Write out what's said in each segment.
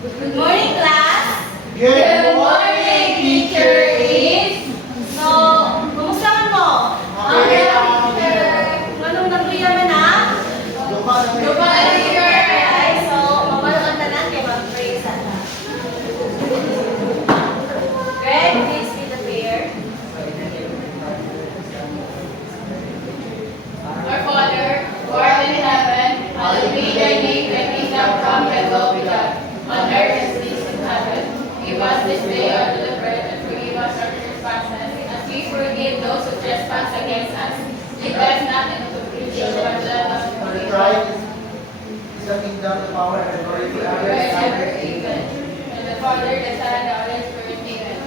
Good morning, class. Good morning, Teacher Eve. So, kumusta man mo? Okay lang. Anong nagluyaman na? Lupa Lupa na na teacher. So, mabaluan na lang kay mag-pray sa Greg, please read the prayer. Our Father, who art in heaven, hallowed be thy name, thy kingdom come, thy will be done, on earth as it is in heaven. Give us this day our daily bread, and forgive us our trespasses, as we forgive those who trespass against us. Lead us not into temptation, but deliver us from For the evil. pride is the kingdom, the power, and the glory forever and ever. Amen. And the Father, the Son, and the Holy Spirit. Amen.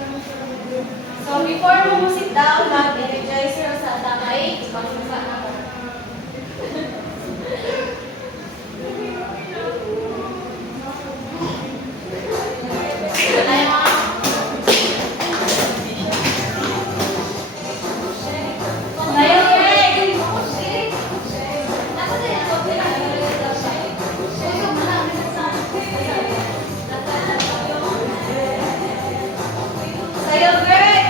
So, before mo sit down, mag-energize your sa tamay, ipagsusa na mo. Ngayon, Greg! Sa'yo, Greg!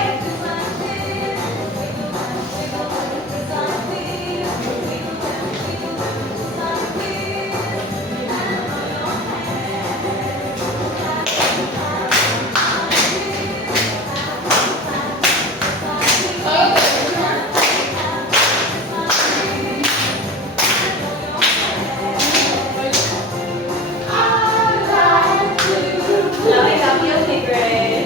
Laway kami yung ni Greg.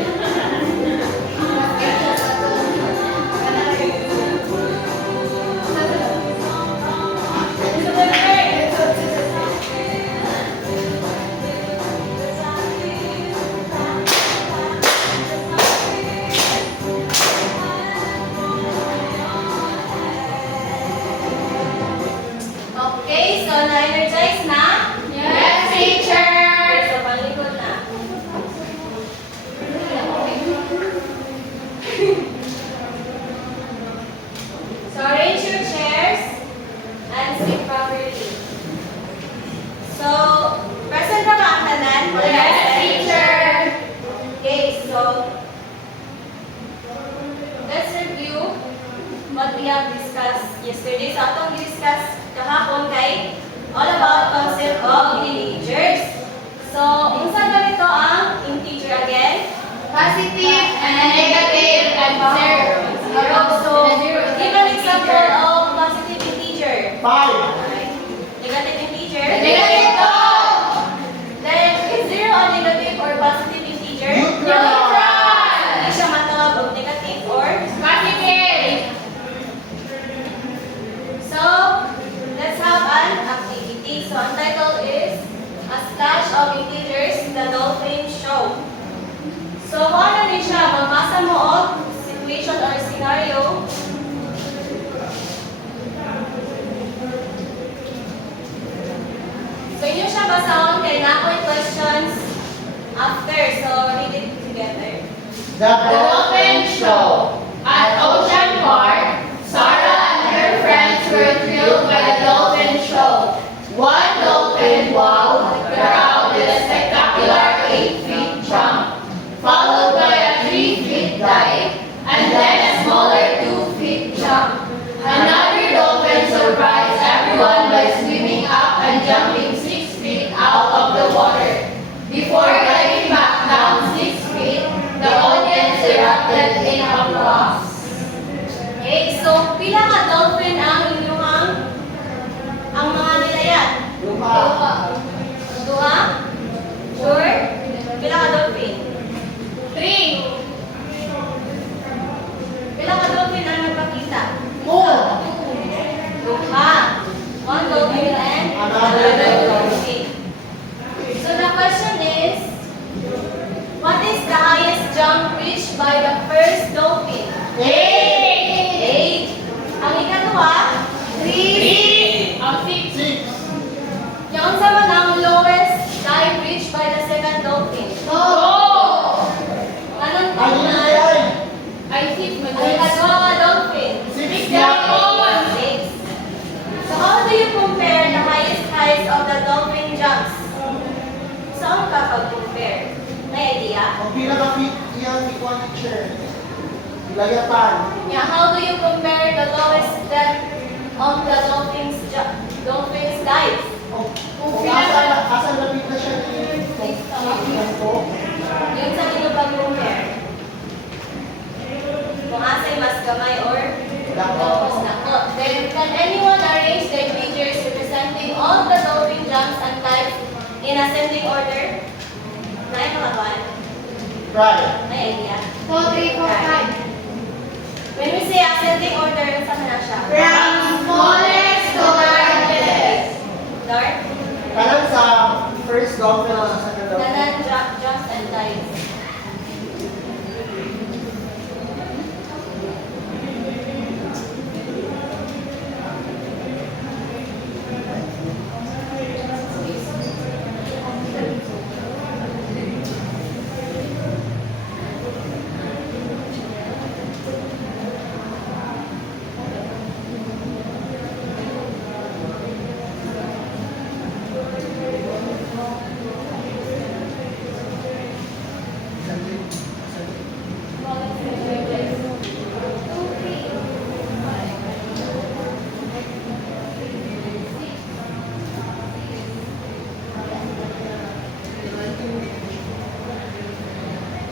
Okay, so na-energize na? Yes, teacher! So, palikod na. So, arrange your chairs and sit properly. So, present na ba ang tanan? Yes, teacher! Okay, so, let's review what we have discussed yesterday. So, atong discuss kahapon kay all about concept of integers. So, unsa ganito ang integer again? Positive and negative and zero. So, give an example of positive integer. 5. Right. Negative integer. Negative Then, is zero a negative or positive integer? Neutral. Hindi siya matawag of negative or Positive. so, let's have an activity. So, ang title is A Stash of Integers the Dolphin Show. So, kung ano din siya, magbasa mo og situation or scenario. So, inyo siya basahon kay nakoy questions after. So, read it together. The The Dolphin Show. At Ocean Park, Sarah and her friends were thrilled by the dolphin show. One dolphin wowed the crowd with a spectacular 8-feet jump, followed by a 3-feet dive, and then a smaller 2-feet jump. Another dolphin surprised everyone by swimming up and jumping 6 feet out of the water. Before diving back down 6 feet, the audience erupted in applause. Okay, Layapan. Yeah, how do you compare the lowest depth of the dolphin's dive? Kung asa lapit na siya ni po. Yun sa inyo pag-compare. Kung asa'y mas gamay or mas dakot. Then, can anyone arrange the features representing all the dolphin jumps and dives in ascending order? Naya mga kawan? Try. May idea. 2, 3, 4, 5. When we say ascending order, saan na siya? From smallest to largest. Dark? Kanan sa first dolphin o sa second dolphin. Ganan, jumps and dives.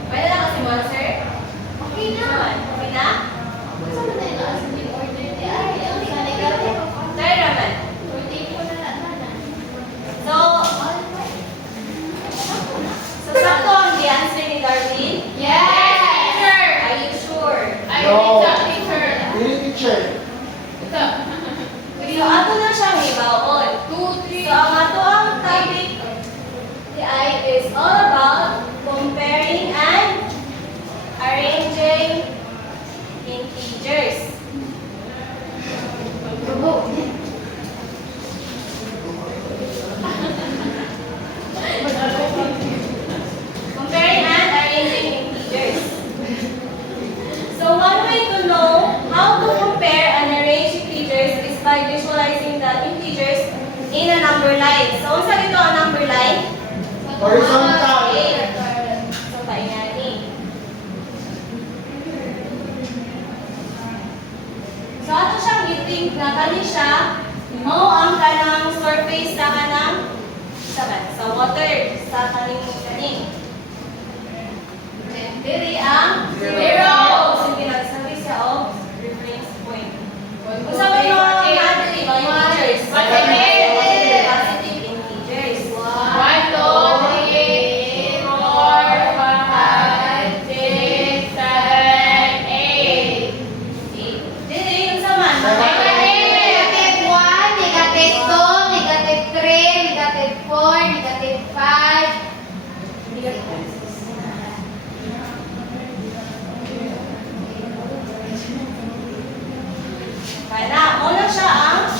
Pwede na kasi mo, sir? Okay na. Okay na? Saan na yung ascending order? Ay, ang sa negative. Sir naman. Rotation na lang na. So, sakto ang the answer ni Darlene? Yes! Teacher! Are you sure? I No. read the teacher. Dili teacher. Ito. So, ato na siyang ibawon. 2, 3. So, ang ato ang topic is all about comparing and arranging integers. Comparing and arranging integers. So one way to know how to compare and arrange integers is by visualizing the integers in a number line. So unsa dito ang number line? Horizontal. So paingani. So ato siyang i-think na kani siya mao ang kanang surface sa kanang sa water sa kaning kaning. Diri ang zero. So pinagsabi siya og reference point. Kung sa may mga diri mga integers. Positive. Positive integers. 1, 2, 3, 4, 5, 6, 7, 8. Diri yung saman. Negative 1, negative 2, negative 3, negative 4, negative 5. Kaya na, una siya ang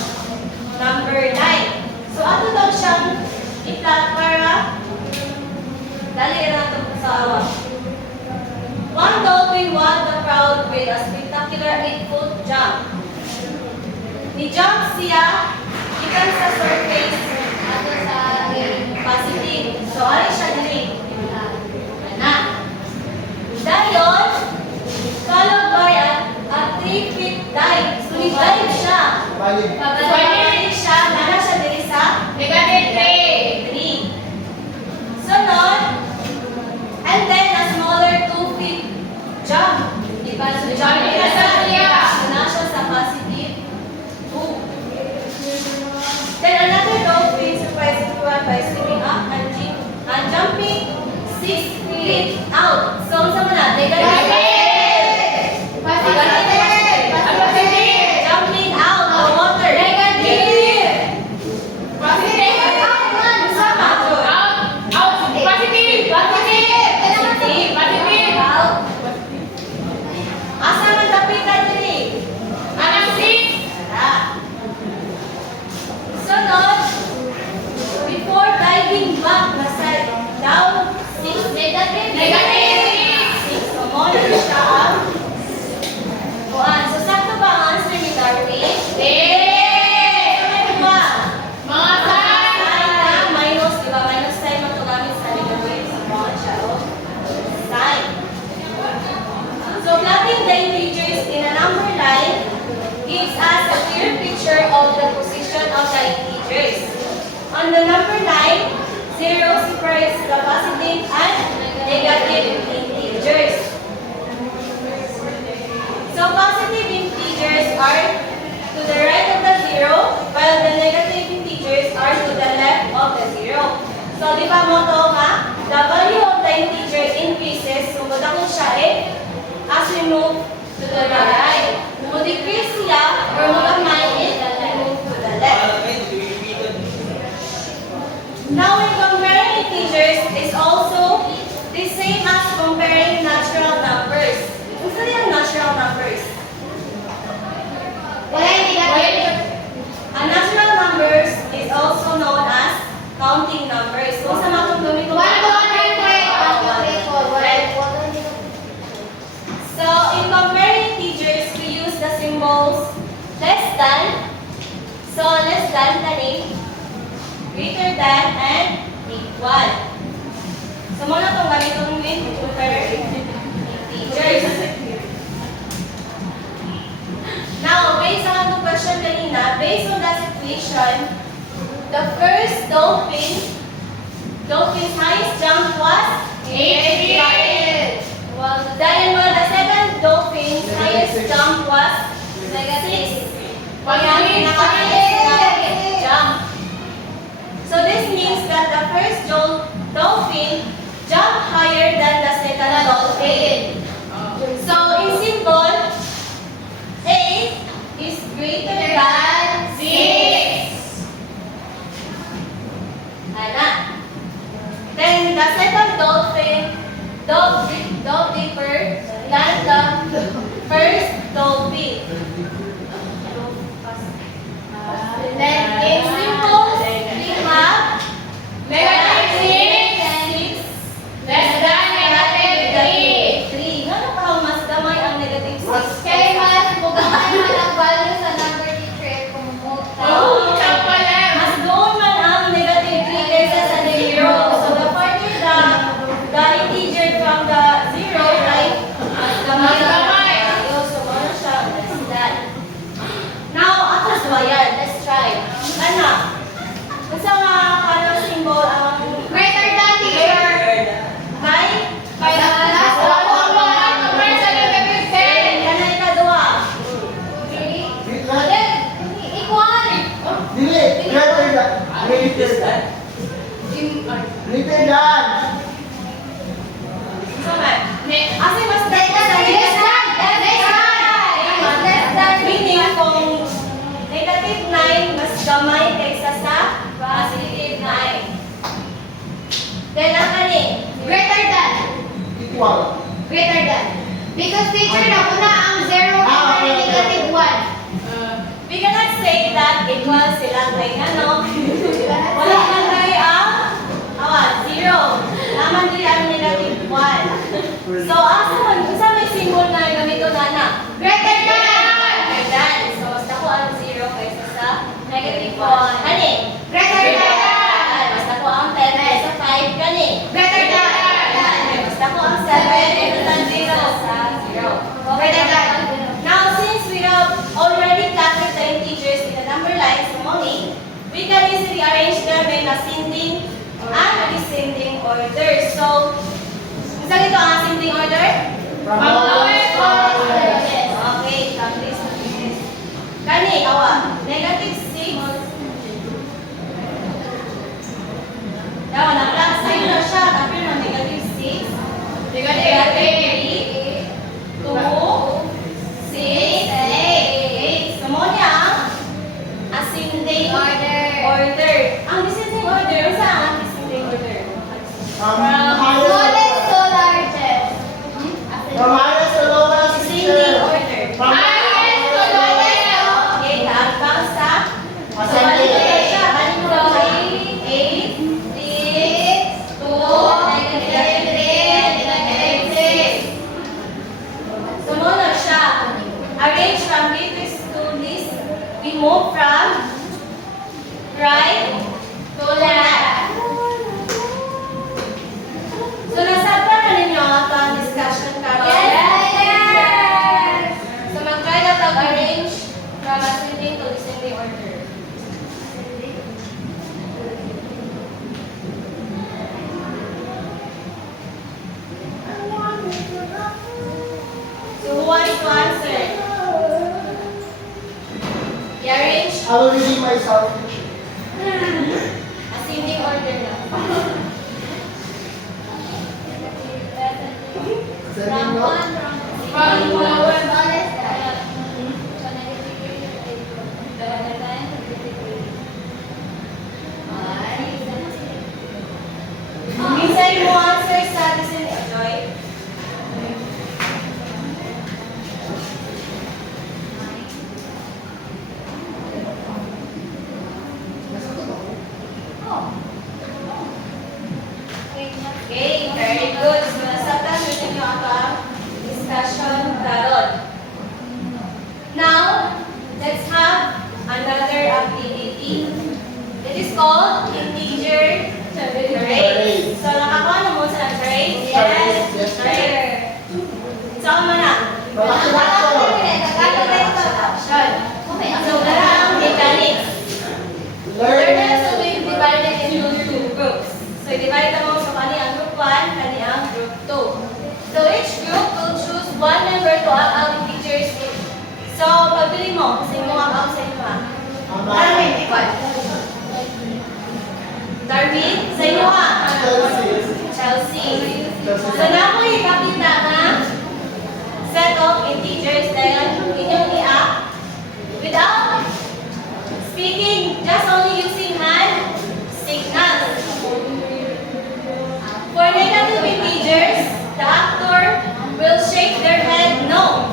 number 9. So, ato daw siyang i-plot para dali na ito sa awa. One dolphin won the crowd with a spectacular 8-foot jump. Ni-jump siya ikan sa surface ato sa positive. So, ano siya dili? Na. Dayon, followed by a 3-feet dive. So, ni-dive siya. Balik. Pagdalawin siya, nana siya diri sa Negative 3. 3. Sunod, and then a smaller 2-feet jump. Diba? So, jump niya sa niya. Nana siya sa positive 2. Then another dog the number line, 0 separates the positive and negative integers. So positive integers are to the right of the 0, while the negative integers are to the left of the 0. So, di ba mo to nga? The value of the integer increases, so kung siya as we move to the right. Kung decrease siya, or magamay it, we move to the left. Now, when comparing integers is also the same as comparing natural numbers. Gusto niyo natural numbers? Wala yung negative. Natural numbers is also known as counting numbers. Kung sa mga kung gamitin ko, so, in comparing integers, we use the symbols less than, so less than the name, greater than, and equal. So, muna itong gamitin with compare integers. Now, based on the question kanina, based on the situation, the first dolphin's highest jump was 8 feet. Dahil mo, the second dolphin's highest jump was 6. Kaya pinaka-highest jump. So this means that the first dolphin jumped higher than the second dolphin. So in symbol, 8 is greater than 6. Ana. Then the second dolphin dug deeper than the first dolphin. Then in symbols, we have Negative 6 less than negative 3. Ano pa ang mas damay ang negative 6? Kaya mas bugamay man ang value sa number teacher kung mo. Siya pala. Mas doon man ang negative 3 kaysa sa 0. So the further the integer from the 0 ay mas damay ang value. So ano siya? Less than. Now, ako sa yan. Let's try. Ano? Gusto nga ano symbol ang Greater than teacher. kay? Last one ang number sa negative 10. Kanay kadua. Equal. Dili, greater than. Greater than. Greater than. So man. Kasi mas Less than. meaning kung negative 9 mas gamay kaysa sa positive 9. Then ang kani? Greater than. Equal. Greater than. Because teacher na una ang 0 Ah, and okay, negative 1. We cannot say that equal sila kay ano. Wala man kay ang 0. Naman din ang negative 1. So asa man unsa may symbol na gamito na? Greater than. Greater than. So mas dako ang 0 kaysa sa negative 1. Kani? Greater than. Mas dako ang 10 kaysa 5 kani. Greater than. Mas dako ang 7 kaysa sa 0 sa 0. Greater than. Now, since we have already plotted the integers in the number lines only, we can easily arrange them in ascending and descending order. So, saan ito ang ascending order? From lowest to highest. Yes. Okay, from this to this. Kani, awa, negative 6. Dawa, na-plot sa'yo na siya. Tapi na negative 6. Negative 3. 2. 6, 8. Semuanya ascending order. Ang descending order, saan ang descending order? Highest. Smallest to largest. From highest substitution. Ascending order na. Ascending no? From lower. Minsan mo answer sa Addison Joy. Okay, very good. So, nasabtan yun yung ato discussion karon. Now, let's have another activity. It is called integer arrays. So, nakakuha na mo sa arrays? Yes. Yes. Right. So, ano na? Action. So, parang mechanics. Learners will be divided into two groups. So, divide mo sa kaniang group 1, kaniang group 2. So, each group will choose one member to act out integers. So, pagpili mo, kasi mo ang out sa inyo ha. Darwin, ikaw. Darwin, sa inyo ha. Chelsea. So, na mo ikapita na set of integers dahil inyong i-act without speaking, just only using hand signals. For negative integers, the actor will shake their head no.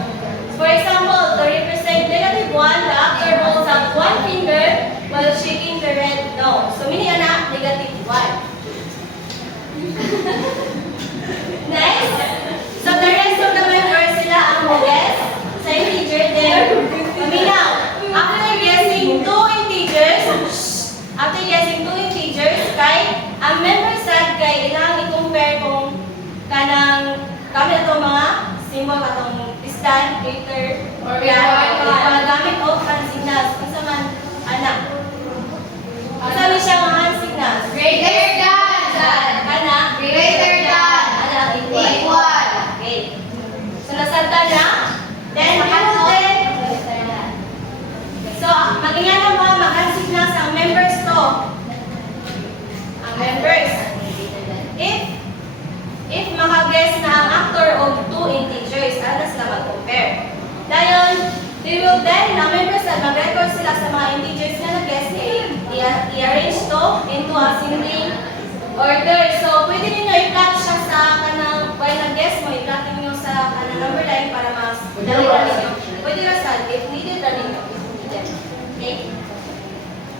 For example, to represent negative 1, the actor holds up one finger while shaking their head no. So, mini anak, negative 1. Next, so the rest of the members sila ang mag-guess sa integer there. Paminaw, after guessing two integers, kay ang member sad kay ilang i-compare kung kanang gamit itong mga symbol katong distant, greater, Or yan, equal. gamit o hand signals. Unsa man anak. Unsa man siya mga hand signals? Greater than. Anak. Greater than. Anak, equal. Equal. Okay. So, nasabta na. Then, natin. So, mag-ingat na mga mag-hand signals ang members to. Ang members. If makaguess na ang actor of two integers, ano sila mag-compare. Dayon, they will then, ang members na mag-record sila sa mga integers na nag-guess, i-arrange to into ascending order. So, pwede ninyo i-plot siya sa kanang, while nag-guess mo, i-plot ninyo sa kanang number line para mas dali na ninyo. Pwede ra sa, if needed na ninyo. If needed. Okay?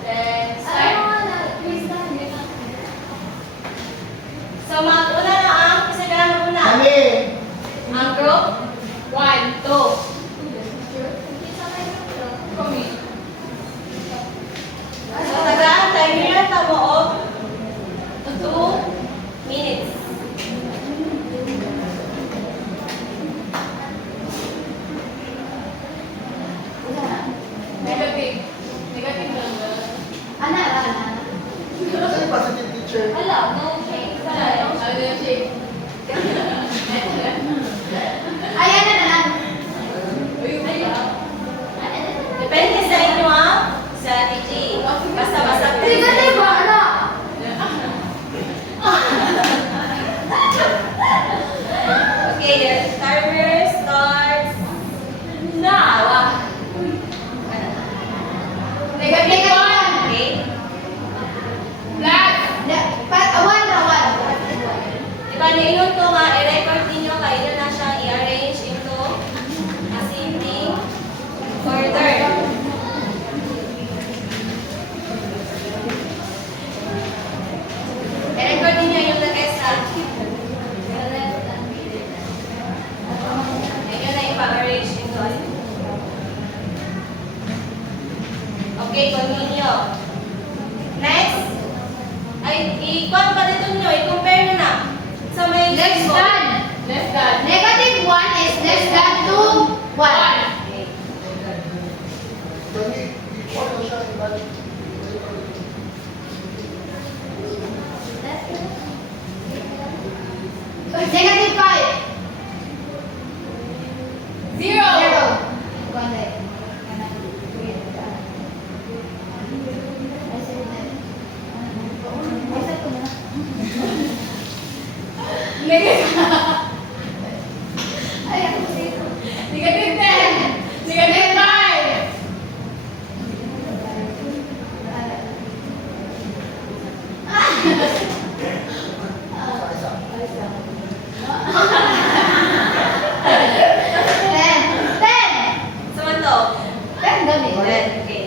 Then, start. So, mag-una na ang, kasi kailangan mag-una. Kami. Ang group, 1, 2. So, tagaan, timer na tamo og 2 minutes. Negative. Negative lang ba? Kasi yung positive teacher. Wala, no change. Wala, no Ano yung shape? Depende sa inyo ang strategy. Basta-basta. Okay, the timer starts now. Negative 1. Okay. Black. Diba, niinod ko nga, i-record ninyo kayo na siya i-arrange into ascending order. I-record ninyo yung nag-guess ha. Ayun na ipa-arrange into ascending. Okay, continue. Next, ay, i-kwan pa dito nyo, i-compare nyo na. So, may Less symbol. than. Less than. Negative 1 is less than 2. 1. Okay. Kami, equal na siya. Negative 5. 0. Ay, ako dito. Negative 10. Negative 5. Saan to? Red. Okay.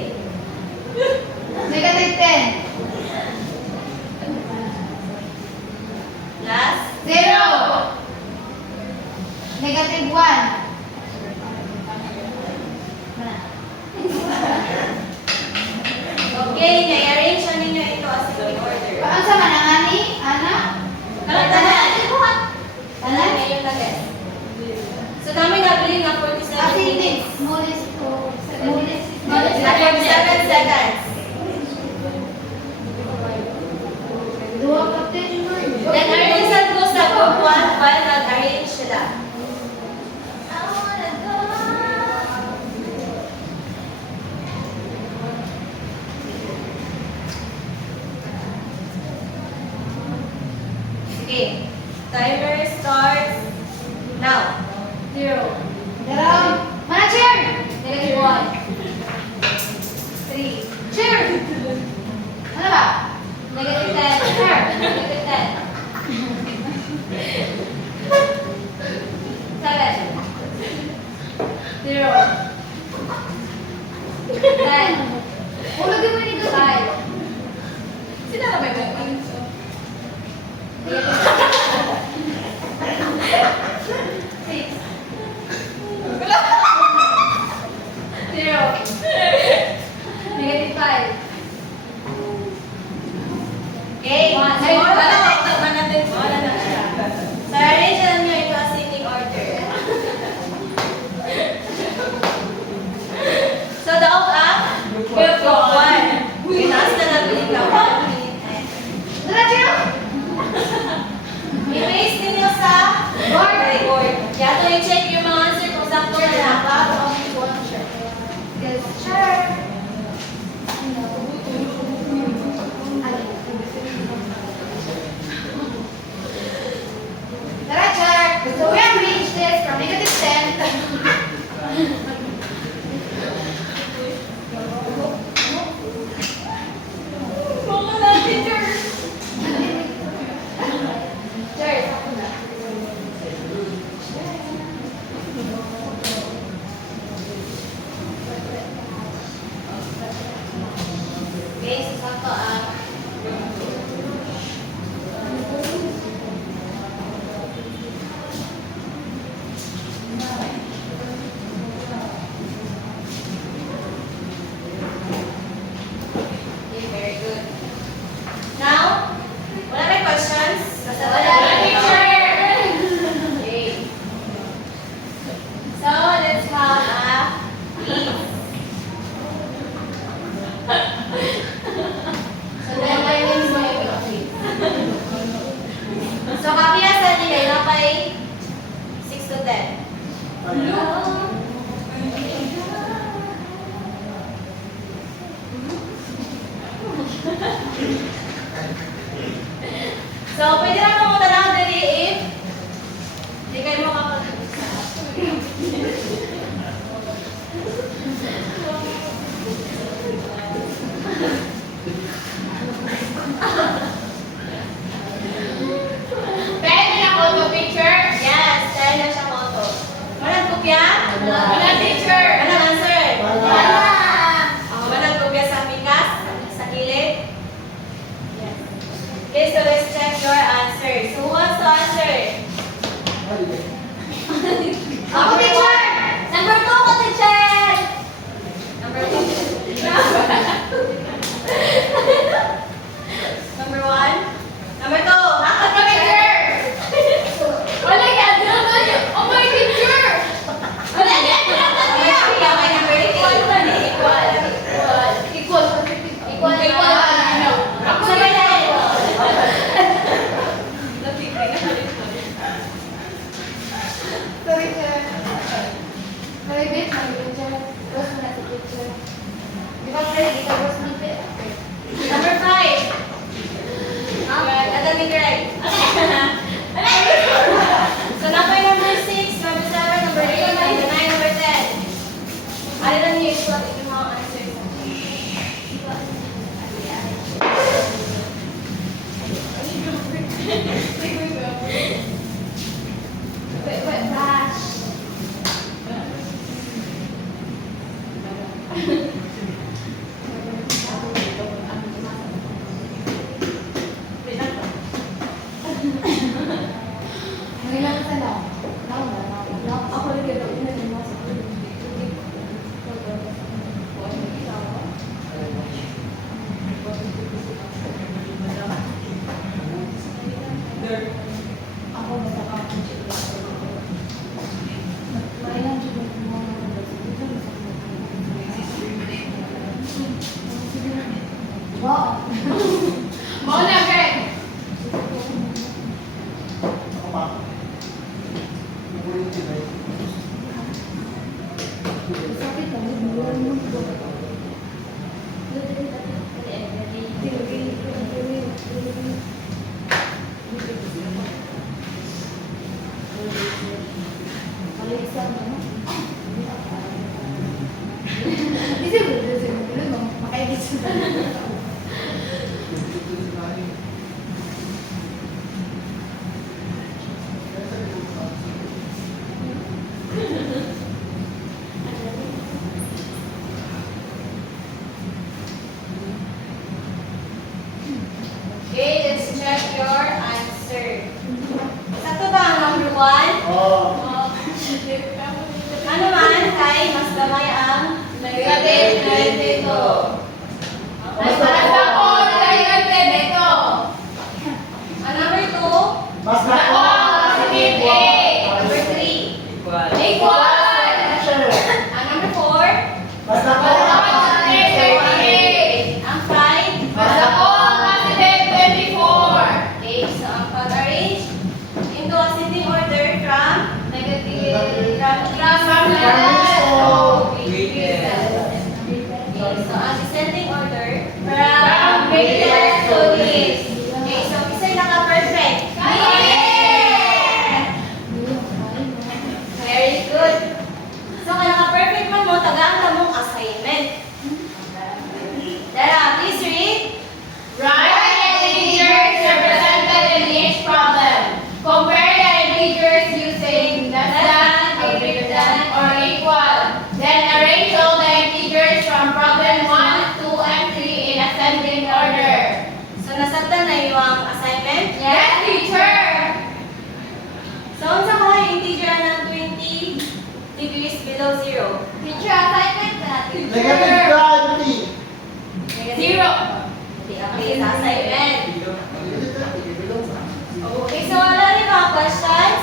Negative 10. Last. 0. Negative 1. Okay, i-arrange na ninyo ito as in order. Paano sa manangani? Ana? Tanan. Tanan? Ngayon na guys. So namin nabili nga 47 minutes. Mulis ko. Mulis. At 47 seconds. Dua kapten. Then arrange sa go sa group 1 while nag-arrange sila. Okay. Timer starts now. 0. Daram. Mana chair? Negative 1. 3. Chair. Ano ba? Negative 10. Chair. Negative 10. 7. 0. 10. Oh, lagi mo ini 5. Sino na ba yung Negative 5. Okay. Ay, Wala na. So, arrange na nyo ito ascending order. So, the out up, group 1. Pinaas na nabili ka. 1 minute. Mana chair? I-paste ninyo sa board. Yato i-check yung mga answer kung sakto na naka. Yes, chair. Tara, chair. So we have reached this from negative 10. Mga natin, sir. Chair. Okay, so sakto ah. Okay, very good. Now, wala may questions? Kasi Wala, teacher. Okay. So, let's have a quiz. So, dahil may names mo yung quiz. So, kapiya sa nila, napay 6 to 10. So, pwede na mo tanaw dali if di kayo mo kapag Pwede na ako to, teacher. yes, kaya na siya moto. Walang kopya? Wala, teacher. Walang answer? Wala. Walang kopya sa pikas? Sa kilid? Yes. Okay, so let's check your answers. Who wants to answer? Ako, teacher. Number 2 ko, teacher! Number 2. Number 1? Number 2. Ako, teacher! Wala yan. Oh my teacher. Wala yan! Okay, number 3. Equal. Equal. Ako, Sabay na teacher. rin. Sorry, sir. Malibit, sir. Rose mo na si teacher. Di ba pwede kita rose ng pit? Number 5. Natami right. Wait, dash. Mona, Greg. Ako pa. Ulitin na yun. Okay, let's check your answer. Sakto ba ang number 1? Oh. Ano man kay mas gamay ang Negative 92. Mas Basta ako negative dito. Ang number 2, Mas Ako positive 8. number 3. Equal. Share. Ang number 4, Mas Mas ako positive 38. ang 5. Mas ako positive 24. Okay, so ang pag-arrange into ascending order from Negative. from left Oh. to greatest. Okay, so ang descending order From greatest to least. Okay, so isa'y naka-perfect. Very good. So kung naka-perfect man mo, tagaan ka mong assignment. Dara, please read. Write the integers represented in each problem. Compare the integers using less than, greater than, or equal. Then arrange all the integers from problem 1, 2, and 3 in ascending order. So nasabtan na yung assignment. Yes, teacher! So unsa ka integer ng 20 degrees below 0? Teacher, assignment na, Negative gravity. Zero. Okay, sa assignment. Okay, so wala rin mga questions?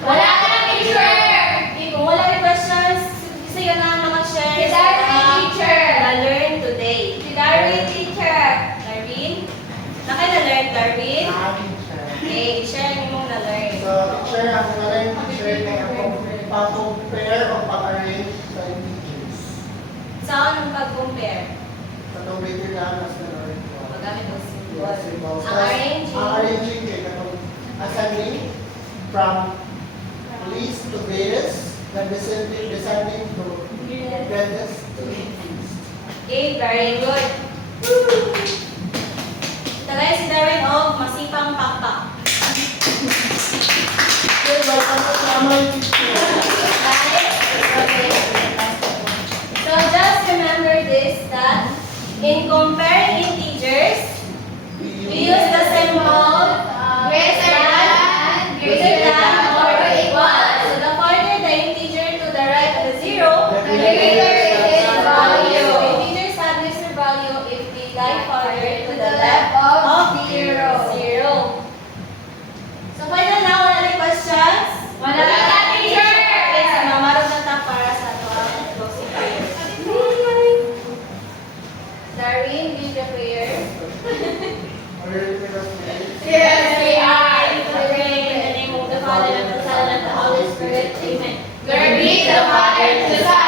Wala ka na, teacher! Okay, kung wala rin questions, gusto yun na mag-share Si Darwin, teacher! na-learn today. Si Darwin, teacher! Darwin? Na kayo na-learn, Darwin? Share. Okay, share niyo mong na-learn. So, teacher, ang ngayon, teacher, na akong pa-compare o pa-arrange sa integers. Saan ang pag-compare? Sa numerator na, mas na-learn ko. Magamit ng Yes, symbol. symbols. Ang arranging. Ang arranging kay katong ascending from least to greatest, then descending to greatest to least. Okay, very good. Tagay si Darwin o masipang pakpak. Okay, welcome to primary teacher. Okay. So just remember this, that in comparing integers, we use the symbol Greater than, or equal. So the farther the integer to the right of the zero, The the greater greater its its value. value. Integers have lesser value if they lie farther to the left of of zero. zero. So final na, wala rin questions? Wala na, teacher! Okay, so mamarog na ta para sa ito ang closing prayer. Darwin, lead the prayer. Are you ready for us? Yes, we are. Pray in the name of the Father, and of the Son, and of the Holy Spirit. Amen. Glory be to the Father, to the Son,